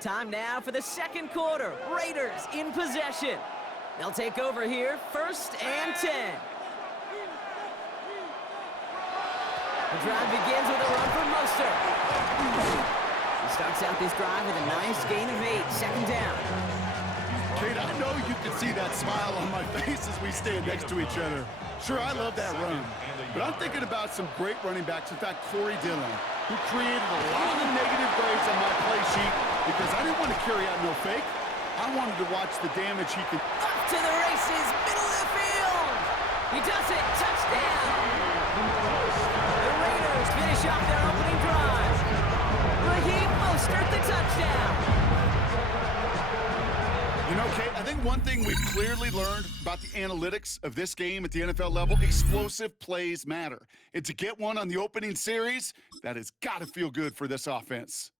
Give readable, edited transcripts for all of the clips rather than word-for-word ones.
Time now for the second quarter. Raiders in possession. They'll take over here, 1st and 10. The drive begins with a run for Mostert. He starts out this drive with a nice gain of 8, 2nd down. Kate, I know you can see that smile on my face as we stand next to each other. Sure, I love that run, but I'm thinking about some great running backs. In fact, Corey Dillon, who created a lot of negative grades on my play sheet because I didn't want to carry out no fake. I wanted to watch the damage he could. Up to the races, middle of the field. He does it, touchdown. The Raiders finish off their opening drive. Raheem Mostert, the touchdown. You know, Kate, I think one thing we've clearly learned about the analytics of this game at the NFL level, explosive plays matter. And to get one on the opening series, that has got to feel good for this offense.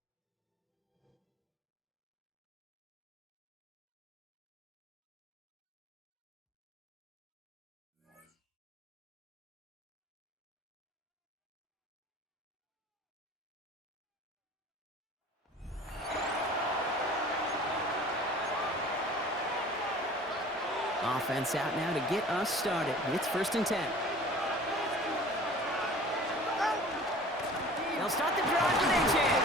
Offense out now to get us started. It's 1st and 10. They'll start the drive with A-Chan.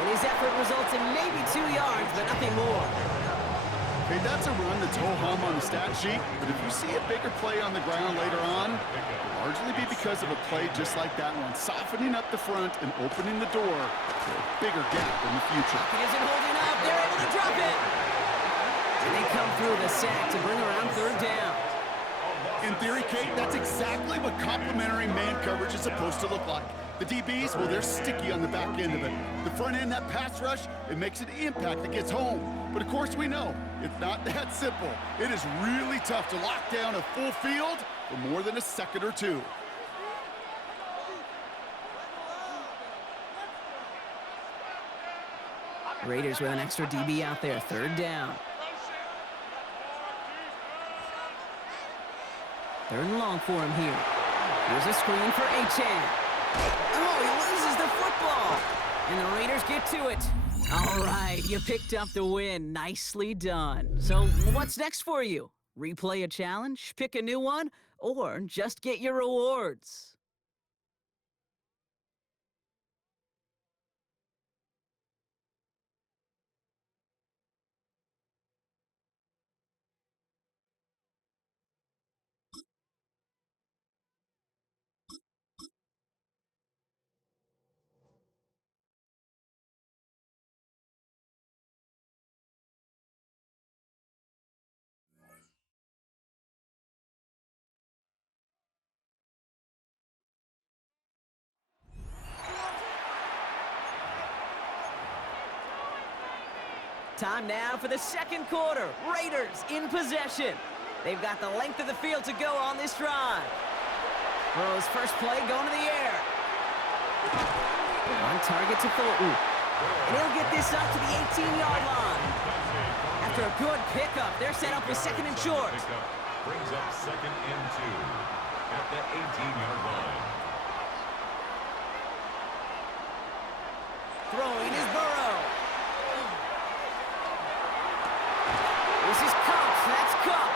And his effort results in maybe 2 yards, but nothing more. Okay, that's a run that's ho-hum on the stat sheet, but if you see a bigger play on the ground later on, it'll largely be because of a play just like that one, softening up the front and opening the door for a bigger gap in the future. He isn't holding up. They're able to drop it. And they come through the sack to bring around 3rd down. In theory, Kate, that's exactly what complementary man coverage is supposed to look like. The DBs, well, they're sticky on the back end of it. The front end, that pass rush, it makes an impact that gets home. But of course we know, it's not that simple. It is really tough to lock down a full field for more than a second or two. Raiders with an extra DB out there, 3rd down. 3rd and long for him here. Here's a screen for A-Chan. Oh, he loses the football. And the Raiders get to it. All right, you picked up the win. Nicely done. So what's next for you? Replay a challenge, pick a new one, or just get your rewards? Time now for the second quarter. Raiders in possession. They've got the length of the field to go on this drive. Burrow's first play going to the air. On target to Thornton. And he'll get this up to the 18-yard line. After a good pickup, they're set up with 2nd and short. Brings up 2nd and 2 at the 18-yard line. Throwing is Burrow. This is Kupp. That's Kupp.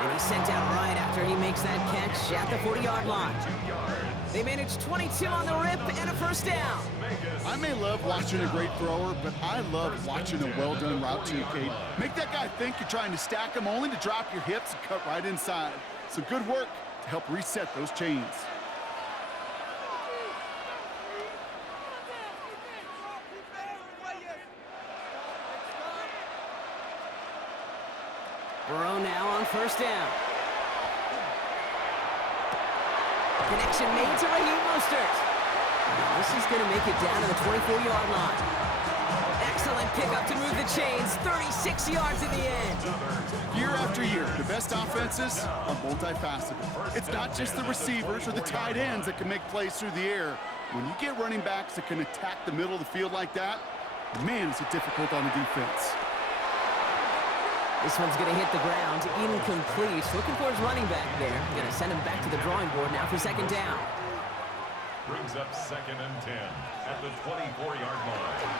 And he's sent out right after he makes that catch at the 40-yard line. They managed 22 on the rip and a 1st down. I may love watching a great thrower, but I love watching a well-done route too, Kate. Make that guy think you're trying to stack him only to drop your hips and cut right inside. So good work to help reset those chains. Burrow now on 1st down. Connection made to Raheem Mostert. Now this is going to make it down to the 24-yard line. Excellent pickup to move the chains. 36 yards in the end. Year after year, the best offenses are multifaceted. It's not just the receivers or the tight ends that can make plays through the air. When you get running backs that can attack the middle of the field like that, man, is it difficult on the defense. This one's going to hit the ground, incomplete. Looking for his running back there. Going to send him back to the drawing board now for 2nd down. Brings up 2nd and 10 at the 24-yard line.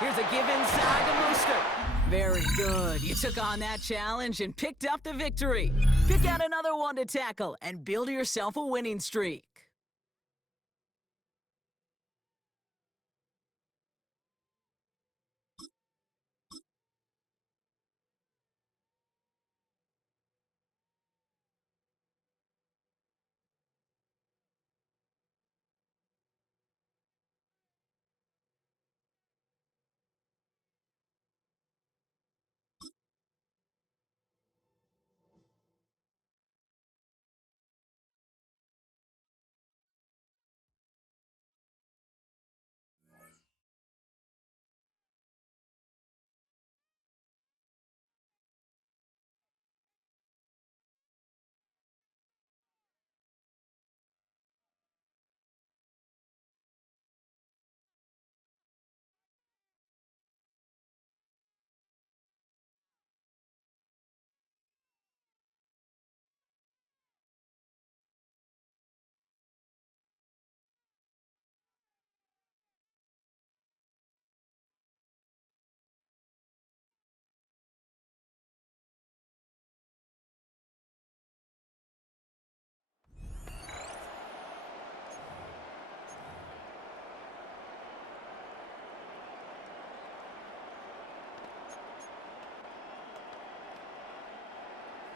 Here's a give inside to Mostert. Very good. You took on that challenge and picked up the victory. Pick out another one to tackle and build yourself a winning streak.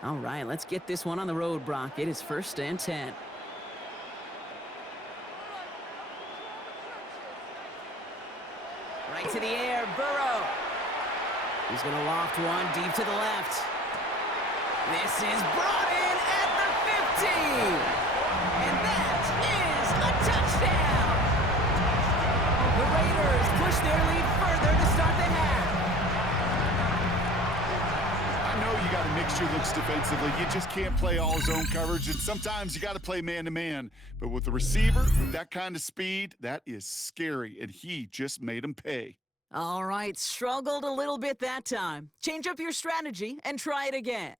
All right, let's get this one on the road, Brock. It is 1st and 10. Right to the air, Burrow. He's going to loft one deep to the left. This is brought in at the 50. And that is a touchdown. The Raiders push their lead further to start the half. I know you got to mix your looks defensively. You just can't play all zone coverage, and sometimes you got to play man-to-man. But with the receiver, with that kind of speed, that is scary, and he just made him pay. All right, struggled a little bit that time. Change up your strategy and try it again.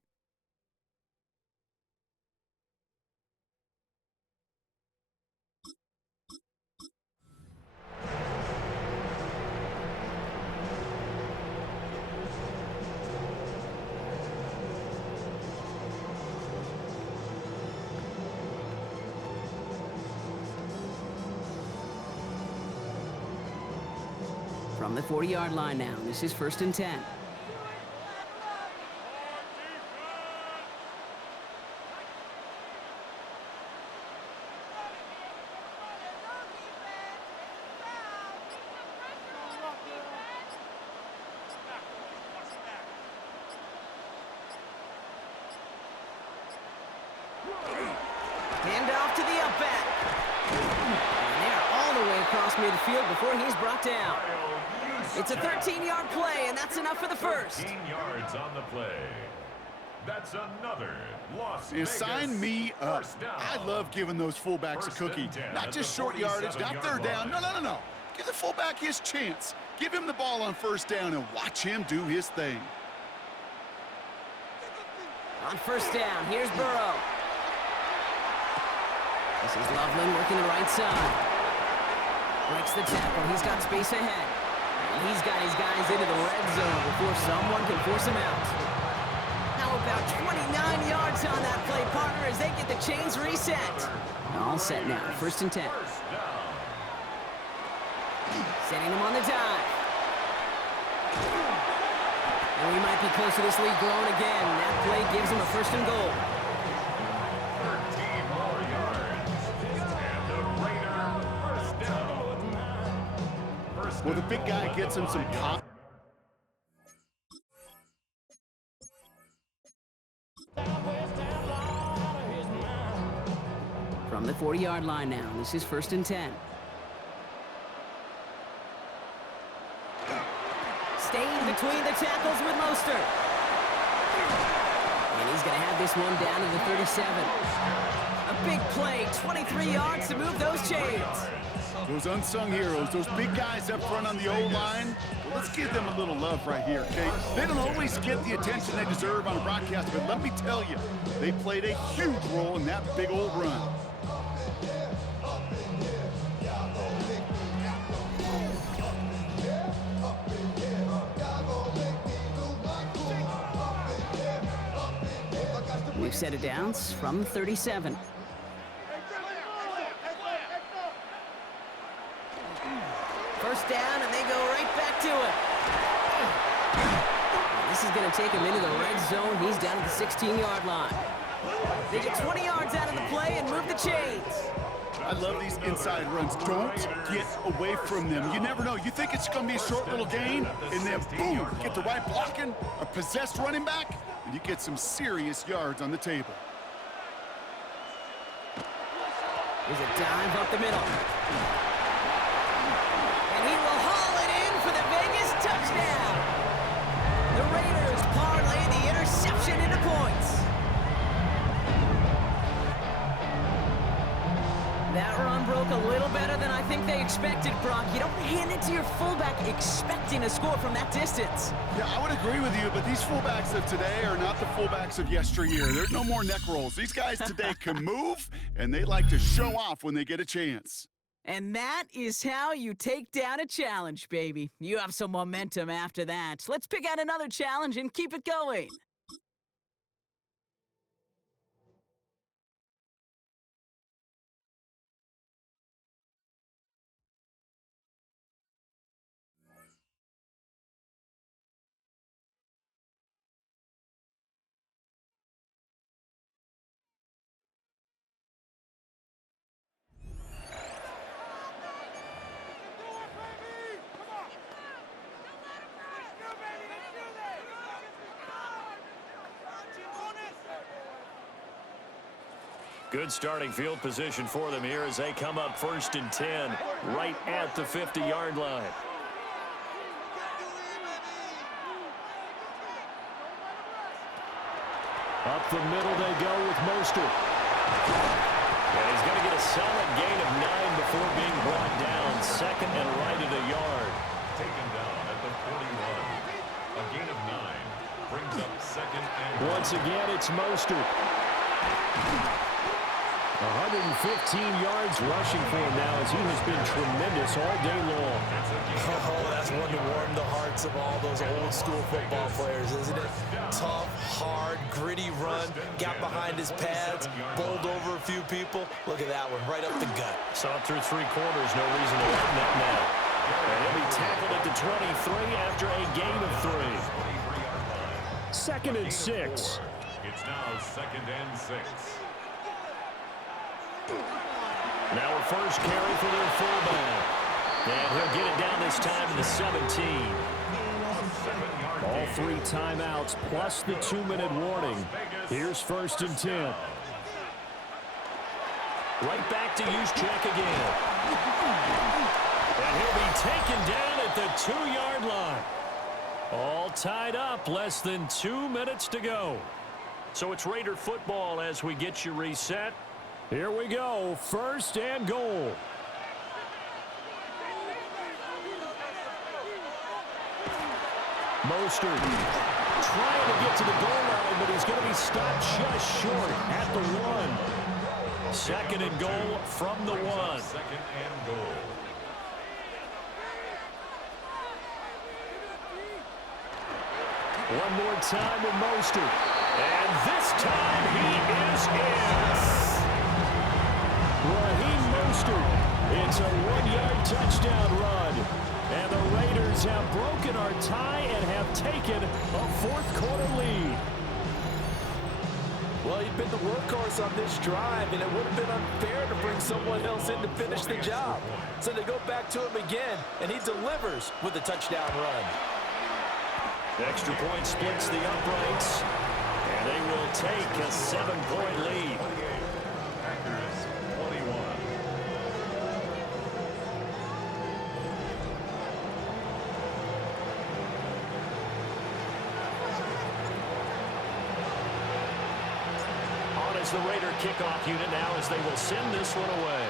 From the 40-yard line now, this is 1st and 10. Hand off to the upback. And they're all the way across midfield before he's brought down. It's a 13-yard play, and that's enough for the first. 13 yards on the play. That's another Las And Vegas sign me up. first down. I love giving those fullbacks a First cookie. and 10 Not at just the short yardage, not 47-yard third down. line. No. Give the fullback his chance. Give him the ball on 1st down and watch him do his thing. On 1st down, here's Burrow. This is Loveland working the right side. Breaks the tackle. He's got space ahead. And he's got his guys into the red zone before someone can force him out. Now about 29 yards on that play, partner, as they get the chains reset. All set now, 1st and 10. First down. Setting them on the dive. And we might be close to this lead growing again. That play gives them a 1st and goal. 13 more yards. And the Raider first down. First Well, the and big goal guy at gets the him some line. pop. From the 40-yard line now, this is 1st and 10. Staying between the tackles with Mostert. And he's going to have this one down to the 37. A big play, 23 yards to move those chains. Those unsung heroes, those big guys up front on the O-line, well, let's give them a little love right here, okay? They don't always get the attention they deserve on a broadcast, but let me tell you, they played a huge role in that big old run. safe set of downs from the 37. First down, and they go right back to it. This is going to take him into the red zone. He's down at the 16-yard line. They get 20 yards out of the play and move the chains. I love these inside runs. Don't get away from them. You never know. You think it's going to be a short little gain, and then boom, get the right blocking, a possessed running back, and you get some serious yards on the table. There's a dive up the middle. And he will haul it in for the Vegas touchdown. The Raiders parlay the interception into points. That run broke a little better than I think they expected, Brock. You don't hand it to your fullback expecting a score from that distance. Yeah, I would agree with you, but these fullbacks of today are not the fullbacks of yesteryear. There's no more neck rolls. These guys today can move, and they like to show off when they get a chance. And that is how you take down a challenge, baby. You have some momentum after that. Let's pick out another challenge and keep it going. Good starting field position for them here as they come up 1st and 10 right at the 50-yard line. Up the middle they go with Mostert. And he's going to get a solid gain of 9 before being brought down. 2nd and right at a yard. Taken down at the 41. A gain of 9 brings up 2nd and... Once again, it's Mostert. 115 yards rushing for him now as he has been tremendous all day long. Oh, that's one to warm the hearts of all those old school football players, isn't it? Tough, hard, gritty run, got behind his pads, bowled over a few people. Look at that one, right up the gut. Saw through 3 quarters, no reason to let that now. And he'll be tackled at the 23 after a gain of 3. 2nd and 6. It's now 2nd and 6. Now a first carry for their fullback. And he'll get it down this time to the 17. All 3 timeouts plus the 2-minute warning. Here's 1st and 10. Right back to Juszczyk again. And he'll be taken down at the 2-yard line. All tied up, less than 2 minutes to go. So it's Raider football as we get you reset. Here we go, 1st and goal. Mostert trying to get to the goal line, but he's going to be stopped just short at the 1. 2nd and goal from the 1. 2nd and goal. One more time with Mostert. And this time he is in. Raheem Mostert. It's a 1-yard touchdown run. And the Raiders have broken our tie and have taken a 4th-quarter lead. Well, he'd been the workhorse on this drive, and it would have been unfair to bring someone else in to finish the job. So they go back to him again, and he delivers with a touchdown run. Extra point splits the uprights, and they will take a 7-point lead. Packers 21. On as the Raider kickoff unit now as they will send this one away.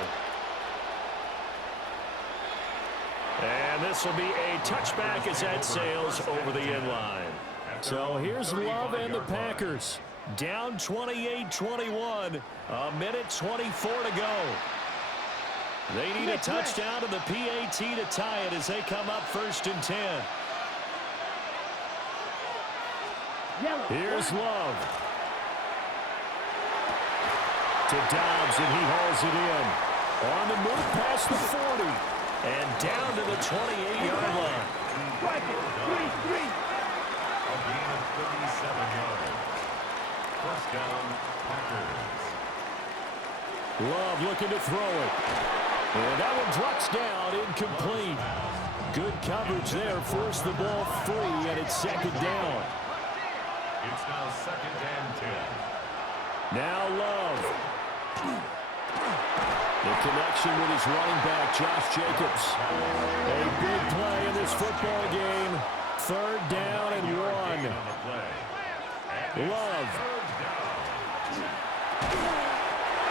And this will be a touchback as that sails over the end line. So here's Love and the Packers. Down 28-21. A minute 24 to go. They need a touchdown to the PAT to tie it as they come up 1st and 10. Here's Love. to Dobbs, and he hauls it in. On the move past the 40 and down to the 28-yard line. A gain of 37 yards. First down, Packers. Love looking to throw it. And that one drops down, incomplete. Good coverage there, forced the ball free, and it's second down. It's now second and 10. Now Love. The connection with his running back, Josh Jacobs. A big play in this football game. Third down and 1. Love.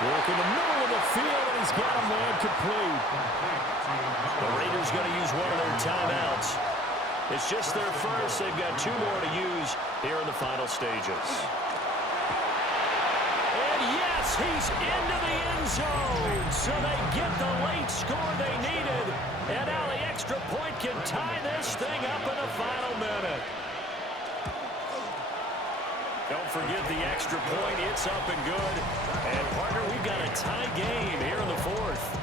Work in the middle of the field, and he's got a man complete. The Raiders going to use one of their timeouts. It's just their first. They've got 2 more to use here in the final stages. And yes, he's into the end zone. So they get the late score they needed. And now the extra point can tie this thing up in the final minute. Don't forget the extra point. It's up and good. And, partner, we've got a tie game here in the fourth.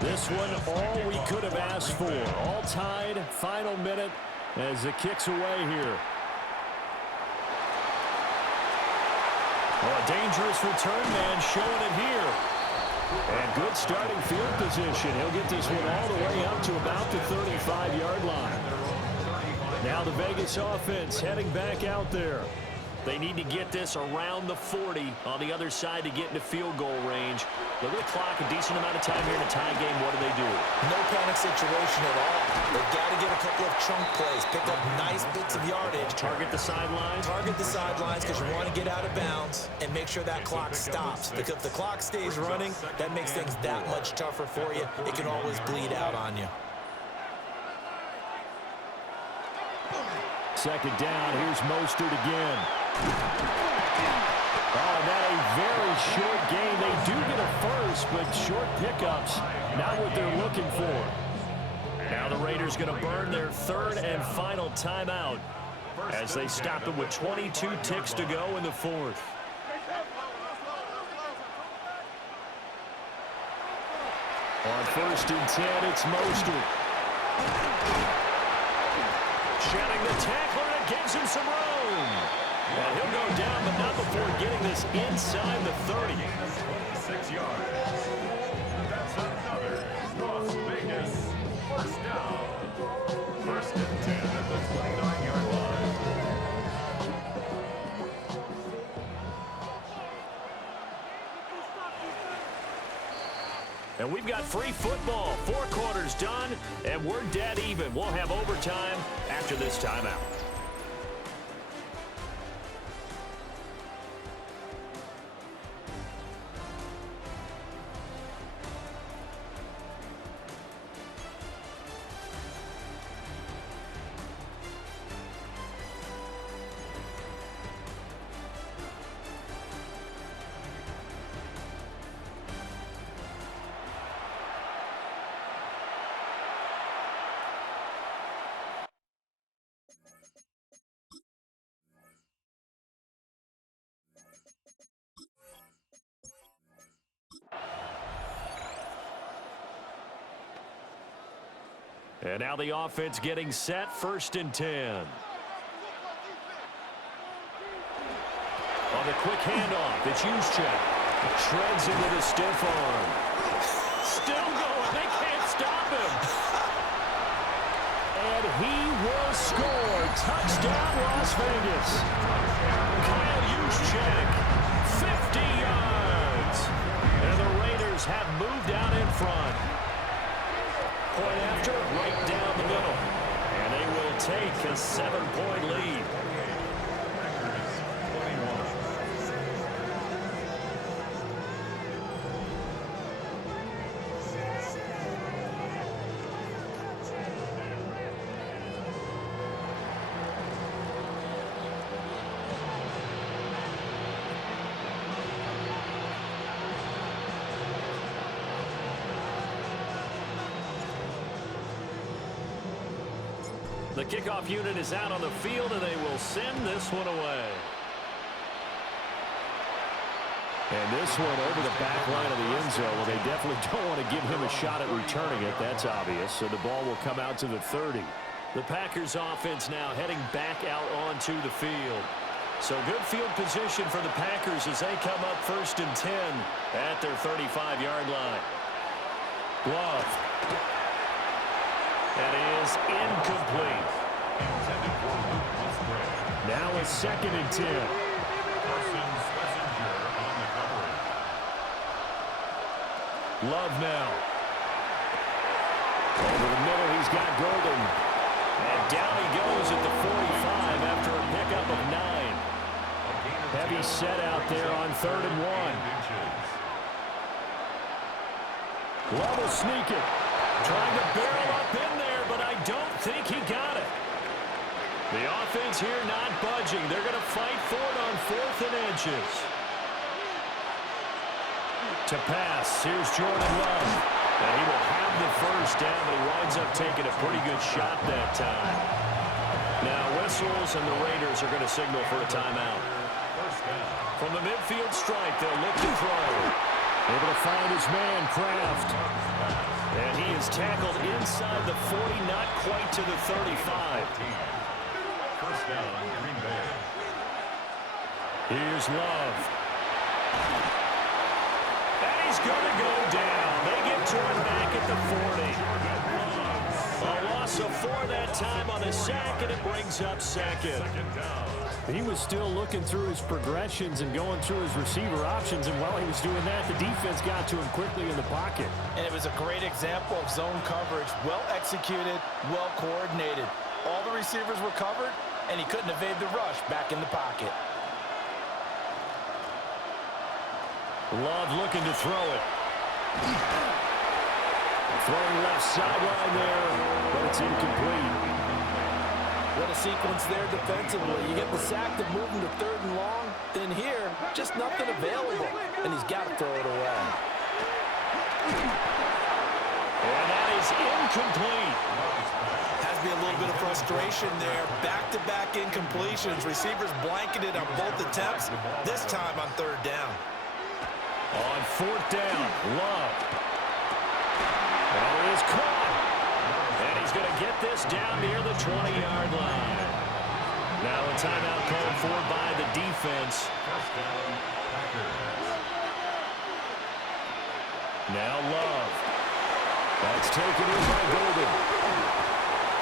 This one, all we could have asked for. All tied, final minute as it kicks away here. Well, a dangerous return man showing it here. And good starting field position. He'll get this one all the way up to about the 35-yard line. Now the Vegas offense heading back out there. They need to get this around the 40 on the other side to get into field goal range. Look at the clock, a decent amount of time here in a tie game. What do? No panic situation at all. They've got to get a couple of chunk plays, pick up nice bits of yardage. Target the sidelines? Target the sidelines because you want to get out of bounds and make sure that clock stops. Because if the clock stays running, that makes things that much tougher for you. It can always bleed out on you. Second down, here's Mostert again. Oh, that a very short gain. They do get a first, but short pickups, not what they're looking for. Now the Raiders going to burn their third and final timeout as they stop it with 22 ticks to go in the fourth. On first and 10, it's Mostert. Shedding the tackler, and it gives him some room. And he'll go down, but not before getting this inside the 30. 6 yards. That's another Las Vegas first down. First and 10 at the 29-yard line. And we've got free football. 4 quarters done, and we're dead even. We'll have overtime after this timeout. And now the offense getting set, first and 10. On the quick handoff, it's Juszczyk. Treads into the stiff arm. Still going. They can't stop him. And he will score. Touchdown, Las Vegas. Kyle Juszczyk, 50 yards. And the Raiders have moved out in front. Point after, right down the middle. And they will take a 7-point lead. Packers 21. The kickoff unit is out on the field, and they will send this one away. And this one over the back line of the end zone. Well, they definitely don't want to give him a shot at returning it. That's obvious. So the ball will come out to the 30. The Packers offense now heading back out onto the field. So good field position for the Packers as they come up 1st and 10 at their 35-yard line. Love. That is incomplete. Now a 2nd and 10. Love now. Over the middle, he's got Golden. And down he goes at the 45 after a pickup of 9. Heavy set out there on 3rd and 1. Love will sneak it. Trying to barrel up in there, but I don't think he got it. The offense here not budging. They're going to fight for it on 4th and inches. To pass, here's Jordan Love. And he will have the first down, but he winds up taking a pretty good shot that time. Now whistles, and the Raiders are going to signal for a timeout. From the midfield stripe, they'll look to throw. Able to find his man, Kraft. And he is tackled inside the 40, not quite to the 35. First down, Green Bay. Here's Love. And he's going to go down. They get to him back at the 40. A loss of 4 that time on the sack, and it brings up 2nd. He was still looking through his progressions and going through his receiver options, and while he was doing that, the defense got to him quickly in the pocket. And it was a great example of zone coverage. Well executed, well coordinated. All the receivers were covered, and he couldn't evade the rush back in the pocket. Love looking to throw it. Throwing left sideline there, but it's incomplete. What a sequence there defensively. You get the sack to move him to 3rd and long. Then here, just nothing available. And he's got to throw it away. And that is incomplete. Has to be a little bit of frustration there. Back-to-back incompletions. Receivers blanketed on both attempts. This time on 3rd down. On 4th down, Love. That is caught. And he's going to get this down near the 20-yard line. Now a timeout called for by the defense. First down, Packers. Now Love. That's taken in by Golden.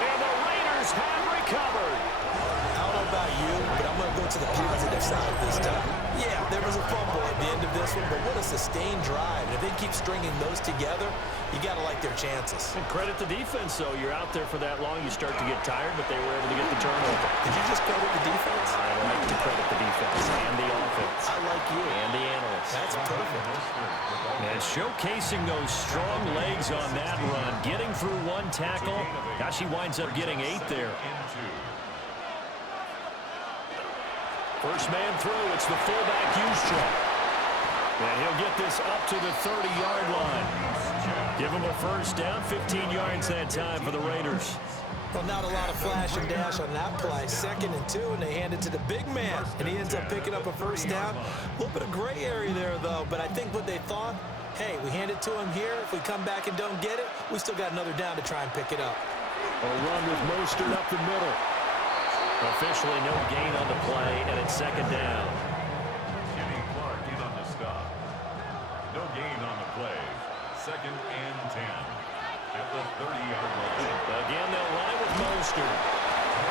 And the Raiders have recovered. I don't know about you, but I'm going to go to the positive side this time. Yeah, there was a fumble at the end of this one, but what a sustained drive. And if they keep stringing those together, you got to like their chances. And credit the defense, though. You're out there for that long, you start to get tired, but they were able to get the turnover. Did you just credit the defense? I like to credit the defense and the offense. I like you. And the analysts. That's perfect. And showcasing those strong legs on that run, getting through 1 tackle. Gosh, he winds up getting 8 there. First man through, it's the fullback, Juszczyk. And he'll get this up to the 30-yard line. Give him a first down, 15 yards that time for the Raiders. Well, not a lot of flash and dash on that play. 2nd and 2, and they hand it to the big man. And he ends up picking up a first down. A little bit of gray area there, though. But I think what they thought, hey, we hand it to him here. If we come back and don't get it, we still got another down to try and pick it up. A run with Mostert up the middle. Officially no gain on the play, and it's 2nd down. Kenny Clark in on the stop. No gain on the play. 2nd and 10 at the 30-yard line. Again, they'll run it with Mostert.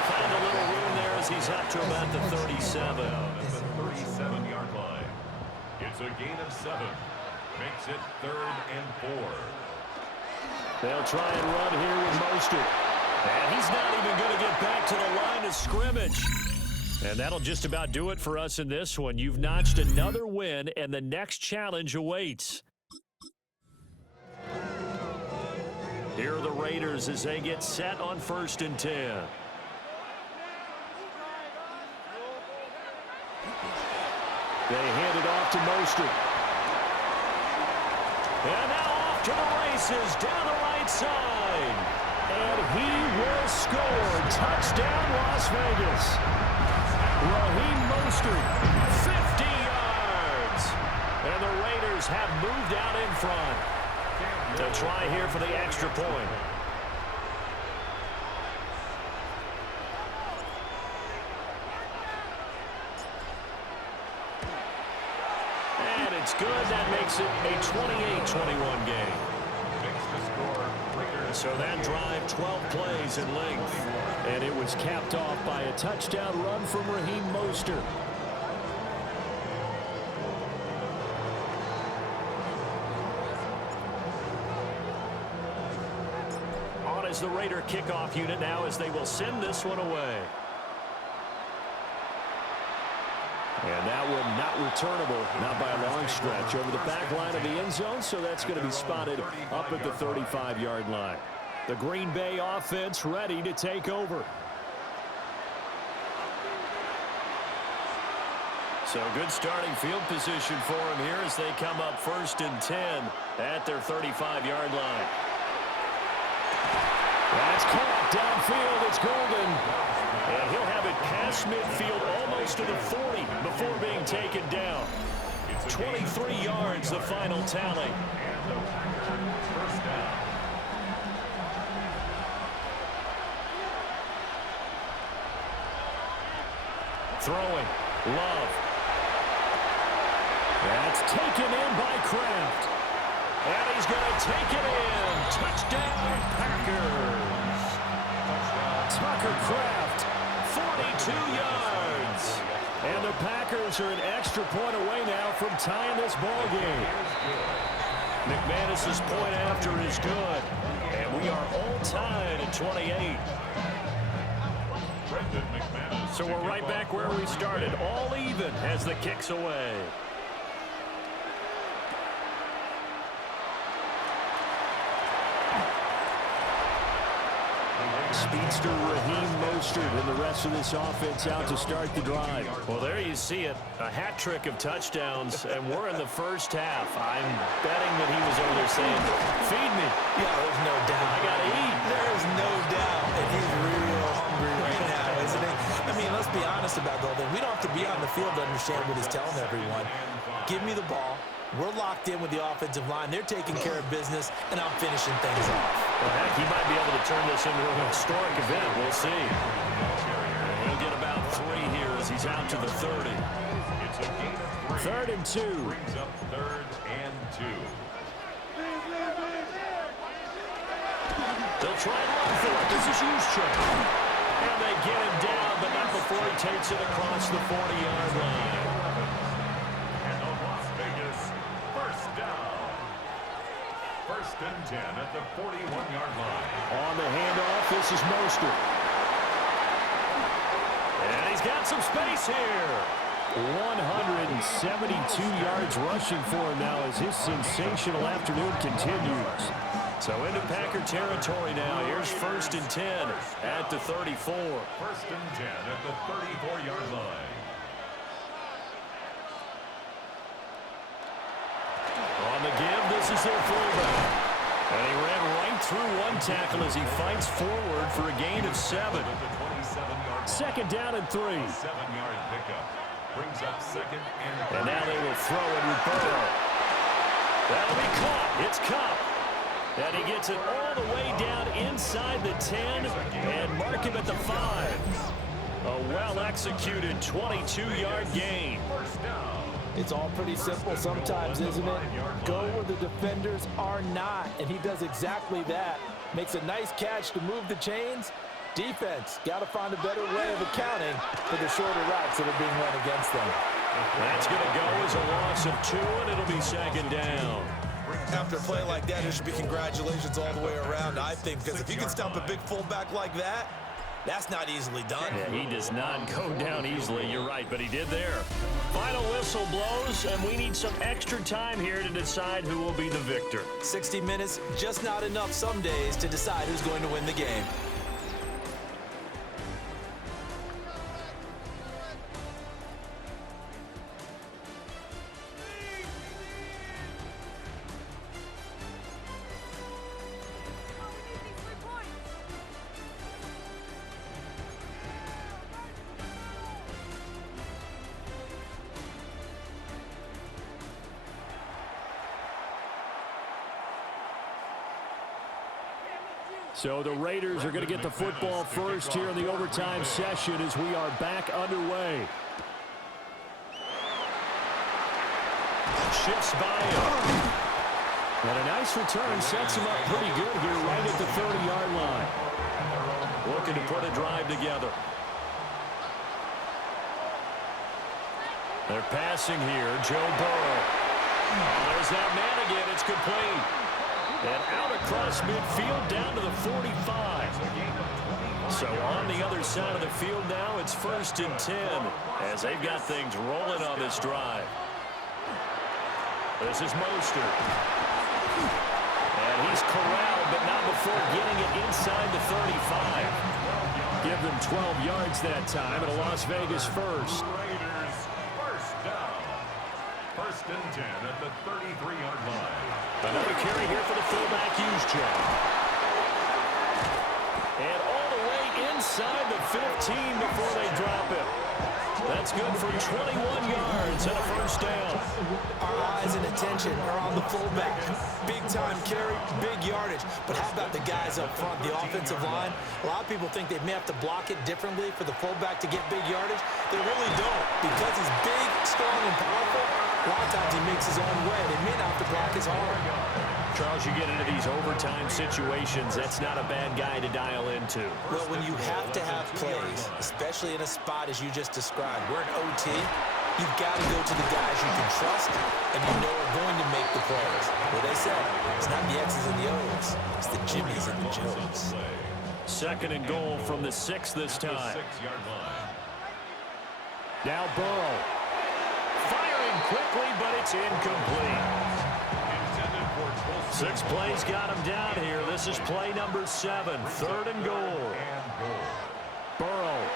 Find a little room there as he's up to about the 37. At the 37-yard line. It's a gain of 7. Makes it 3rd and 4. They'll try and run here with Mostert. And he's not even going to get back to the line of scrimmage. And that'll just about do it for us in this one. You've notched another win, and the next challenge awaits. Here are the Raiders as they get set on 1st and 10. They hand it off to Mostert. And now off to the races down the right side. And he will score. Touchdown, Las Vegas. Raheem Mostert, 50 yards. And the Raiders have moved out in front to try here for the extra point. And it's good. That makes it a 28-21 game. So that drive, 12 plays in length. And it was capped off by a touchdown run from Raheem Mostert. On is the Raider kickoff unit now as they will send this one away. And that one not returnable, not by a long stretch, over the back line of the end zone, so that's going to be spotted up at the 35-yard line. The Green Bay offense ready to take over. So good starting field position for them here as they come up 1st and 10 at their 35-yard line. That's caught downfield. It's Golden. And he'll have it past midfield almost to the 40 before being taken down. 23 yards, the final tally. Throwing. Love. That's taken in by Kraft. And he's going to take it in. Touchdown, Packers. Tucker Kraft, 42 yards. And the Packers are an extra point away now from tying this ball game. McManus's point after is good. And we are all tied at 28. So we're right back where we started, all even as the kick's away. Speedster Raheem Mostert and the rest of this offense out to start the drive. Well, there you see it. A hat trick of touchdowns, and we're in the first half. I'm betting that he was over there saying, feed me. Yeah, there's no doubt. I got to eat. There's no doubt. And he's real hungry right now, isn't he? I mean, let's be honest about Golden. We don't have to be on the field to understand what he's telling everyone. Give me the ball. We're locked in with the offensive line. They're taking care of business, and I'm finishing things off. Well, heck, he might be able to turn this into an historic event. We'll see. He'll get about 3 here as he's out to the 30. It's a gain of 3. 3rd and 2. Brings up 3rd and 2. They'll try and run for it. This is Juszczyk. And they get him down, but not before he takes it across the 40-yard line. And the Las Vegas first down. 1st and 10 at the 41-yard line. On the handoff, this is Mostert. And he's got some space here. 172 yards rushing for him now as his sensational afternoon continues. So into Packer territory now. Here's 1st and 10 at the 34. 1st and 10 at the 34-yard line. On the give, this is their fullback. And he ran right through one tackle as he fights forward for a gain of 7. 2nd down and 3. 7-yard pickup. Brings up 2nd and 3. And now they will throw it with Burrow. That'll be caught. It's Kupp. And he gets it all the way down inside the 10 and mark him at the 5. A well-executed 22-yard gain. It's all pretty simple sometimes, isn't it? Go where the defenders are not, and he does exactly that. Makes a nice catch to move the chains. Defense, got to find a better way of accounting for the shorter routes that are being run against them. That's going to go as a loss of 2, and it'll be 2nd down. After a play like that, there should be congratulations all the way around, I think, because if you can stop a big fullback like that, that's not easily done. Yeah, he does not go down easily, you're right, but he did there. Final whistle blows, and we need some extra time here to decide who will be the victor. 60 minutes, just not enough some days to decide who's going to win the game. So the Raiders are going to get the football first here in the overtime session as we are back underway. Shifts by him. And a nice return sets him up pretty good here right at the 30-yard line. Looking to put a drive together. They're passing here. Joe Burrow. There's that man again. It's complete. And out across midfield down to the 45. So on the other side of the field now, it's 1st and 10 as they've got things rolling on this drive. This is Mostert. And he's corralled, but not before getting it inside the 35. Give them 12 yards that time, and a Las Vegas first. Raiders first down. 1st and 10 at the 33-yard line. Another carry here for the fullback Juszczyk. And all the way inside the 15 before they drop it. That's good for 21 yards and a 1st down. Our eyes and attention are on the fullback. Big time carry, big yardage. But how about the guys up front, the offensive line? A lot of people think they may have to block it differently for the fullback to get big yardage. They really don't. Because he's big, strong, and powerful, a lot of times he makes his own way. They may not have to block as hard. Charles, you get into these overtime situations, that's not a bad guy to dial into. Well, when you have to have plays, especially in a spot as you just described, we're in OT, you've got to go to the guys you can trust and you know are going to make the plays. Well, they say it's not the X's and the O's, it's the Jimmies and the Joes. 2nd and goal from the 6 this time. 6-yard line. Now Burrow. Firing quickly, but it's incomplete. 6 plays got him down here. This is play number 7. 3rd and goal. Burrow.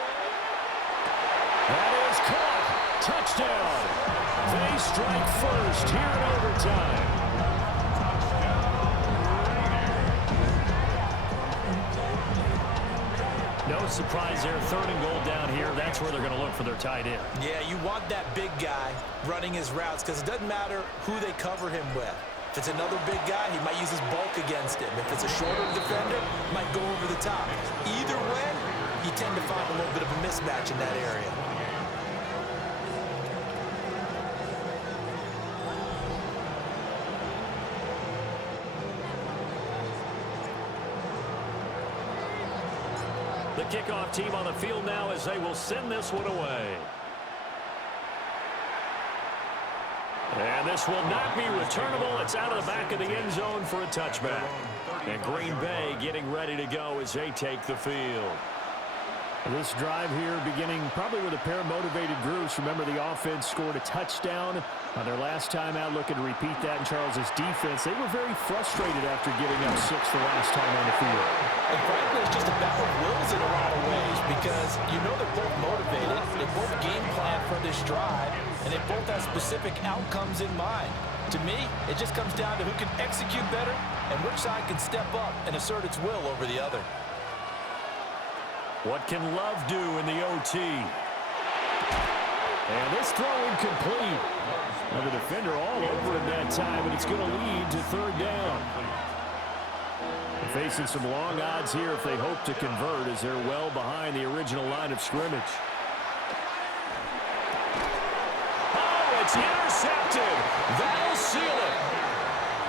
That is caught. Touchdown. They strike first here in overtime. No surprise there. 3rd and goal down here. That's where they're going to look for their tight end. Yeah, you want that big guy running his routes because it doesn't matter who they cover him with. If it's another big guy, he might use his bulk against him. If it's a shorter defender, he might go over the top. Either way, you tend to find a little bit of a mismatch in that area. The kickoff team on the field now as they will send this one away. And this will not be returnable. It's out of the back of the end zone for a touchback. And Green Bay getting ready to go as they take the field. This drive here beginning probably with a pair of motivated groups. Remember, the offense scored a touchdown on their last time out. Looking to repeat that in Charles's defense. They were very frustrated after giving up 6 the last time on the field. And frankly, it's just a battle of wills in a lot of ways because you know they're both motivated. They both game plan for this drive, and they both have specific outcomes in mind. To me, it just comes down to who can execute better and which side can step up and assert its will over the other. What can Love do in the OT? And this throw incomplete. And the defender all over it that time, and it's going to lead to 3rd down. They're facing some long odds here if they hope to convert as they're well behind the original line of scrimmage. Oh, it's intercepted. That'll seal it.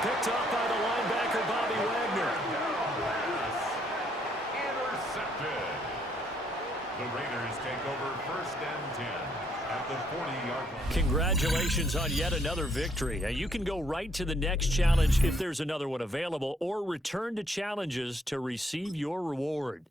Picked off by the linebacker, Bobby Wagner. Intercepted. The Raiders take over 1st and 10 at the 40-yard line. Congratulations on yet another victory. Now, you can go right to the next challenge if there's another one available, or return to challenges to receive your reward.